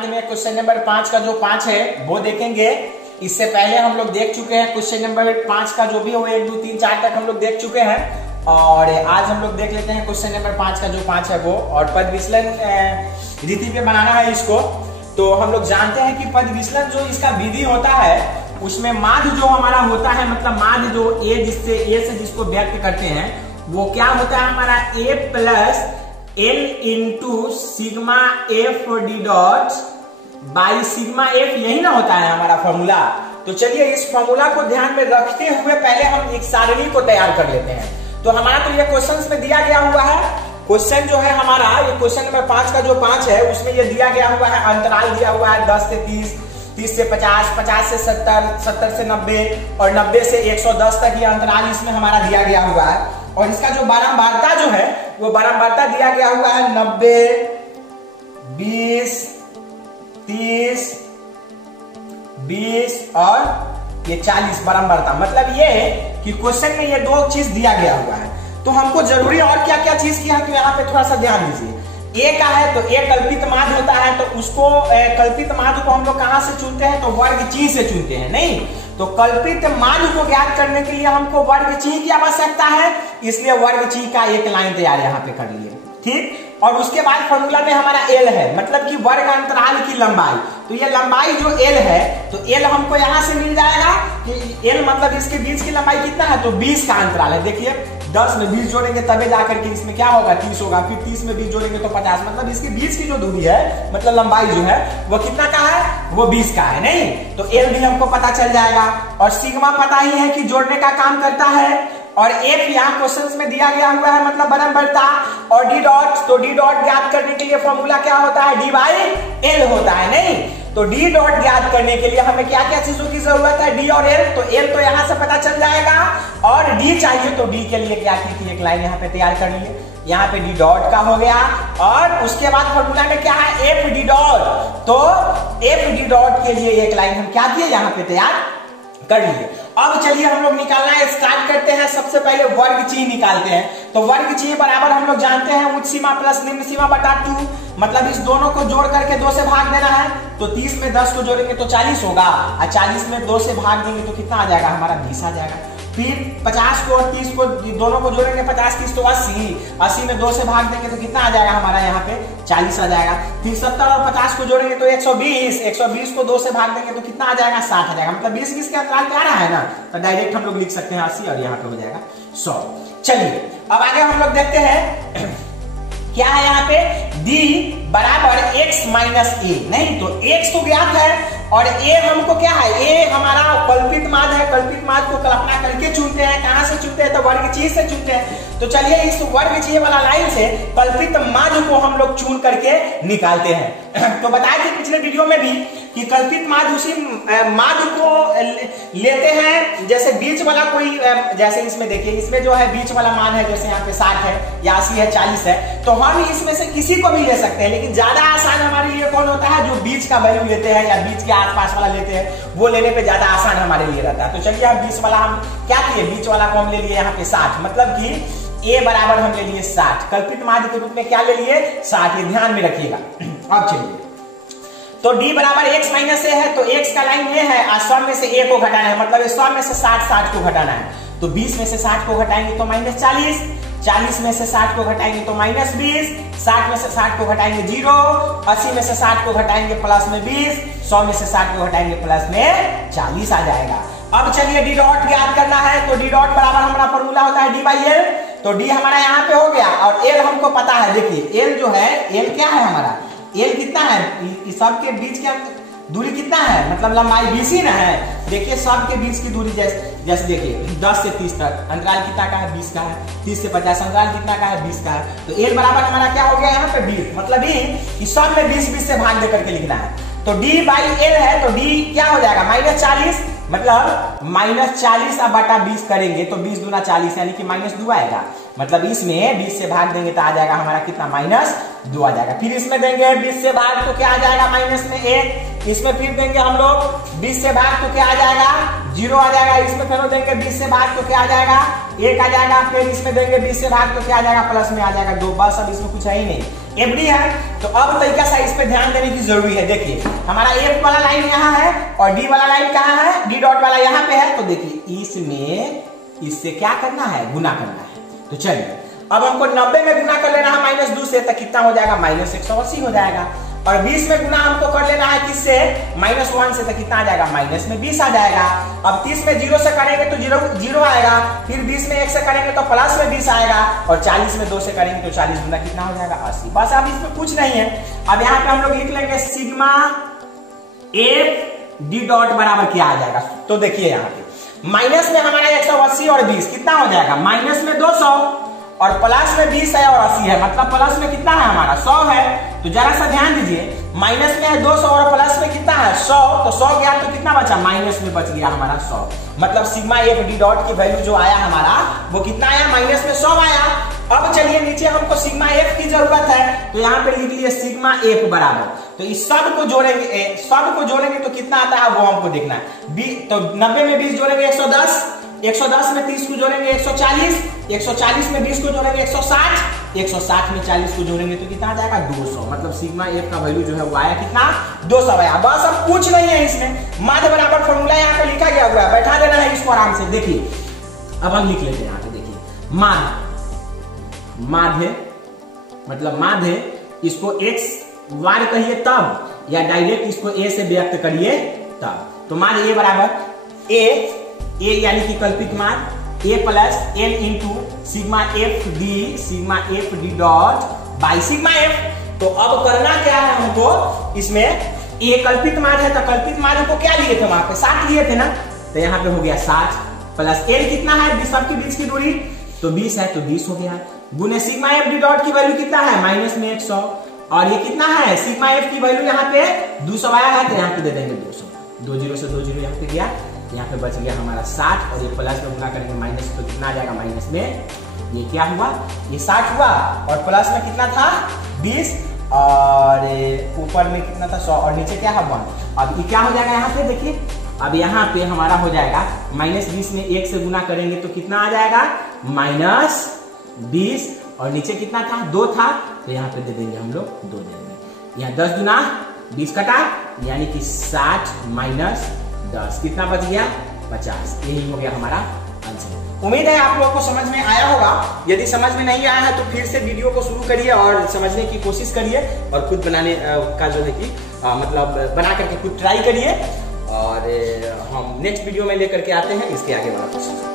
बाद में question number 5 का जो 5 है वो देखेंगे। इससे पहले हम लोग देख चुके हैं क्वेश्चन नंबर 5 का जो भी हो 1 2 3 4 तक हम लोग देख चुके हैं। और आज हम लोग देख लेते हैं क्वेश्चन नंबर 5 का जो 5 है वो। और पद विचलन रीति पे बनाना है इसको। तो हम लोग जानते हैं कि पद विचलन जो इसका विधि होता है उसमें माध्य जो हमारा होता है, मतलब माध्य जो ए से जिसको व्यक्त करते हैं वो क्या होता है हमारा a plus L into sigma F D dot by sigma F, यही ना होता है हमारा फॉर्मूला। तो चलिए इस फॉर्मूला को ध्यान में रखते हुए पहले हम एक सारणी को तैयार कर लेते हैं। तो हमारा तो ये क्वेश्चन में दिया गया हुआ है, क्वेश्चन जो है हमारा ये क्वेश्चन नंबर 5 का जो 5 है उसमें ये दिया गया हुआ है, अंतराल दिया हुआ है 10 से 30, 30 से 50, 50 से 70, 70 से 90 और 90 से 110 तक ये अंतराल इसमें हमारा दिया गया हुआ है। और इसका जो बारंबारता जो है वो बारंबारता दिया गया हुआ है 90, 20, 30, 20 और ये 40 बारंबारता। मतलब ये कि क्वेश्चन में ये दो चीज दिया गया हुआ है। तो हमको जरूरी और क्या क्या चीज किया है तो यहाँ पे थोड़ा सा ध्यान दीजिए। ए का है तो ए कल्पित माध्य होता है, तो उसको कल्पित माध्य को हम लोग कहां से चुनते हैं तो वर्ग ची से चुनते हैं। नहीं तो कल्पित माध्य को ज्ञात करने के लिए हमको वर्ग ची की आवश्यकता है, इसलिए वर्ग ची का एक लाइन तैयार यहाँ पे कर लिए। ठीक, और उसके बाद फॉर्मूला में हमारा एल है, मतलब कि वर्ग अंतराल की लंबाई। तो ये लंबाई जो एल है तो एल हमको यहाँ से मिल जाएगा कि एल मतलब इसके बीच की लंबाई कितना है तो 20 का अंतराल है। देखिए 10 में 20 जोड़ेंगे तबे जाकर के इसमें क्या होगा 30 होगा, फिर 30 में 20 जोड़ेंगे तो 50, मतलब इसके बीच की जो दूरी है मतलब लंबाई जो है वो कितना का है वो 20 का है। नहीं तो एल भी हमको पता चल जाएगा। और सिग्मा पता ही है कि जोड़ने का काम करता है। और एफ यहाँ क्वेश्चन में दिया गया हुआ है मतलब बारंबारता। और डी डॉट, तो डी डॉट ज्ञात करने के लिए फॉर्मूला क्या होता है डी बाई एल होता है। नहीं तो डी डॉट ज्ञात करने के लिए हमें क्या क्या चीजों की जरूरत है डी और एल। तो एल तो यहाँ से पता चल जाएगा और डी चाहिए तो डी के लिए क्या की एक लाइन यहाँ पे तैयार कर लिए। यहाँ पे डी डॉट का हो गया और उसके बाद फॉर्मूला में क्या है एफ डी डॉट। तो एफ डी डॉट के लिए एक लाइन हम क्या किए यहाँ पे तैयार कर लिए। अब चलिए हम लोग निकालना स्टार्ट करते हैं। सबसे पहले वर्ग ची निकालते हैं। तो वर्ग ची बराबर हम लोग जानते हैं उच्च सीमा प्लस निम्न सीमा बटा 2, मतलब इस दोनों को जोड़ करके 2 से भाग देना है। तो 30 में 10 को जोड़ेंगे तो 40 होगा और 40 में 2 से भाग देंगे तो कितना आ जाएगा हमारा 20 आ जाएगा। फिर 50 को और 30 को दोनों को जोड़ेंगे 50 30 तो 80, 80 में 2 से भाग देंगे तो कितना आ जाएगा हमारा यहाँ पे 40 आ जाएगा। फिर 70 और 50 को जोड़ेंगे तो 120, 120 को 2 से भाग देंगे तो कितना आ जाएगा 60 आ जाएगा। मतलब 20 के अंतराल पे आ रहा है ना तो डायरेक्ट हम लोग लिख सकते हैं 80 और यहाँ पे हो जाएगा 100। चलिए अब आगे हम लोग देखते हैं क्या है यहाँ पे d बराबर x माइनस ए। नहीं तो x तो ज्ञात है और a हमको क्या है a हमारा कल्पित माध्य है। कल्पित माध्य को कल्पना करके चुनते हैं। कहां से चुनते हैं तो वर्ग ची से चुनते हैं। तो चलिए इस वर्ग ची वाला लाइन से कल्पित माध्य को हम लोग चुन करके निकालते हैं। तो बताया कि पिछले वीडियो में भी कि कल्पित माध्य उसी माध्य को लेते हैं। जैसे बीच वाला कोई, जैसे इसमें देखिए इसमें जो है बीच वाला मान है जैसे यहाँ पे 60 है या 80 है 40 है, तो हम इसमें से किसी को भी ले सकते हैं। लेकिन ज्यादा आसान हमारे लिए कौन होता है जो बीच का वैल्यू लेते हैं या बीच के आसपास वाला लेते हैं, वो लेने पे ज्यादा आसान हमारे लिए रहता है। तो चलिए हम बीच वाला हम क्या किए, बीच वाला को हम ले लिए यहाँ पे 60, मतलब कि a बराबर हम ले लिए 60। कल्पित माध्य के रूप में क्या ले लिए 60, ये ध्यान में रखिएगा। अब चलिए तो d बराबर x माइनस ए है तो x का लाइन ये है और 100 में से a को घटाना है, मतलब 100 में से 60 को घटाना है। तो 20 में से 60 को घटाएंगे तो माइनस 40, 40 में से 60 को घटाएंगे तो माइनस 20, 60 में से 60 को घटाएंगे 0, 80 में से 60 को घटाएंगे प्लस में 20, 100 में से 60 को घटाएंगे प्लस में 40 आ जाएगा। अब चलिए डी डॉट ज्ञात करना है। तो डी डॉट बराबर हमारा फॉर्मूला होता है डी बाई एल। तो डी हमारा यहाँ पे हो गया और एल हमको पता है। देखिए एल जो है एल क्या है हमारा, एल कितना है, इस सब के बीच के दूरी कितना है, मतलब लंबाई 20 ही ना है। देखिए सब के बीच की दूरी जैसे देखिए 10 से 30 तक अंतराल कितना का है 20 का है, 30 से 50 अंतराल कितना का है 20 का है। तो एल बराबर हमारा क्या हो गया यहाँ पे 20, मतलब ये सब में 20 से भाग दे करके लिखना है। तो d बाई एल है तो d क्या हो जाएगा -40, मतलब -40 अब बटा 20 करेंगे तो 20 दूना 40 यानी कि -2 आएगा। मतलब इसमें 20 से भाग देंगे तो आ जाएगा हमारा कितना -2 आ जाएगा। फिर इसमें देंगे 20 से भाग तो क्या आ जाएगा माइनस में 1, इसमें फिर देंगे हम लोग 20 से भाग तो क्या आ जाएगा 0 आ जाएगा। इसमें फिर देंगे 20 से भाग तो क्या आ जाएगा 1 आ जाएगा। फिर इसमें देंगे 20 से भाग तो क्या आ जाएगा प्लस में आ जाएगा 2। बस अब इसमें कुछ है ही नहीं, एफडी है। तो अब तरीका सा इस पे ध्यान देने की जरूरी है। देखिए हमारा एफ वाला लाइन यहाँ है और डी वाला लाइन कहाँ है, डी डॉट वाला यहाँ पे है। तो देखिए इसमें इससे क्या करना है, गुना करना है। तो चलिए अब हमको 90 में गुना कर लेना है -2 से, तो कितना हो जाएगा -180 हो जाएगा। और 20 में गुना हमको कर लेना है किससे, -1 से, तो कितना आ जाएगा -20 आ जाएगा। अब 30 में 0 से करेंगे तो 0 आएगा। फिर 20 में 1 से करेंगे तो प्लस में 20 आएगा। और 40 में 2 से करेंगे तो 40 गुना कितना हो जाएगा 80। बस अब इसमें कुछ नहीं है। अब यहाँ पे हम लोग लिख लेंगे सिग्मा एफ डी डॉट बराबर क्या आ जाएगा। तो देखिए यहाँ पे माइनस में हमारा 180 और 20 कितना हो जाएगा, माइनस में 200 और प्लस में 20 है और 80 है, मतलब प्लस में कितना है हमारा 100 है। तो जरा सा ध्यान दीजिए, माइनस में है 200 और प्लस में कितना है 100, तो 100 गया तो कितना बचा, माइनस में बच गया हमारा 100। मतलब सिग्मा एफ डी डॉट की वैल्यू जो आया हमारा वो कितना आया, माइनस में 100 आया। अब चलिए नीचे हमको सिग्मा एफ की जरूरत है, तो यहाँ पे लिख लिए सिग्मा एफ बराबर, तो इस सब को जोड़ेंगे तो कितना आता है वो हमको देखना है। तो 90 में 20 जोड़ेंगे 110, 110 में 30 को जोड़ेंगे 140, 140 में 20 को जोड़ेंगे 160, 160 में 40 को जोड़ेंगे तो कितना आ जाएगा 200। मतलब सिग्मा एफ का वैल्यू जो है वो आया कितना 200 आया। बस अब कुछ नहीं है इसमें, माध्य बराबर फॉर्मूला यहाँ पे लिखा गया हुआ है, बैठा देना है इसको आराम से। देखिए अब हम लिख लेते हैं यहाँ पे, देखिए माध्य मतलब माध्य, इसको x वार कहिए तब, या डायरेक्ट इसको a से व्यक्त करिए तब। तो माध्य a बराबर a यानी कि कल्पित माध्य a plus n into sigma F D dot by sigma F. तो अब करना क्या है हमको, इसमें ये कल्पित माध्य है, तो कल्पित माध्य को क्या लिए थे वहां पे 60 लिए थे ना, तो यहाँ पे हो गया 60 प्लस n कितना है, सबके बीच की दूरी तो 20 है, तो 20 हो गया। गुने सिग्मा एफ डी डॉट की वैल्यू कितना है, माइनस में 100, और ये कितना है सिग्मा एफ की वैल्यू यहाँ पे 200 आया है, तो यहाँ पे दे देंगे 200, 2 0 से 2 0 यहाँ पे गया, यहाँ पे बच गया हमारा 60, और ये प्लस में गुना करेंगे माइनस, तो कितना आ जाएगा माइनस में, ये क्या हुआ, ये 60 हुआ, और प्लस में कितना था 20, और ऊपर में कितना था 100, और नीचे क्या है 1। अब ये क्या हो जाएगा यहाँ पे देखिए, अब यहाँ पे हमारा हो जाएगा -20 में 1 से गुना करेंगे तो कितना आ जाएगा -20, और नीचे कितना था 2 था, तो यहाँ पे दे देंगे हम लोग 2 दे देंगे। यहाँ 10 गुना 20 कटा, यानी कि 60 माइनस 10 कितना बच गया 50। यही हो गया हमारा आंसर। उम्मीद है आप लोगों को समझ में आया होगा। यदि समझ में नहीं आया है तो फिर से वीडियो को शुरू करिए और समझने की कोशिश करिए, और खुद बनाने का जो है कि मतलब बना करके खुद ट्राई करिए, और हम नेक्स्ट वीडियो में लेकर के आते हैं इसके आगे वाला क्वेश्चन।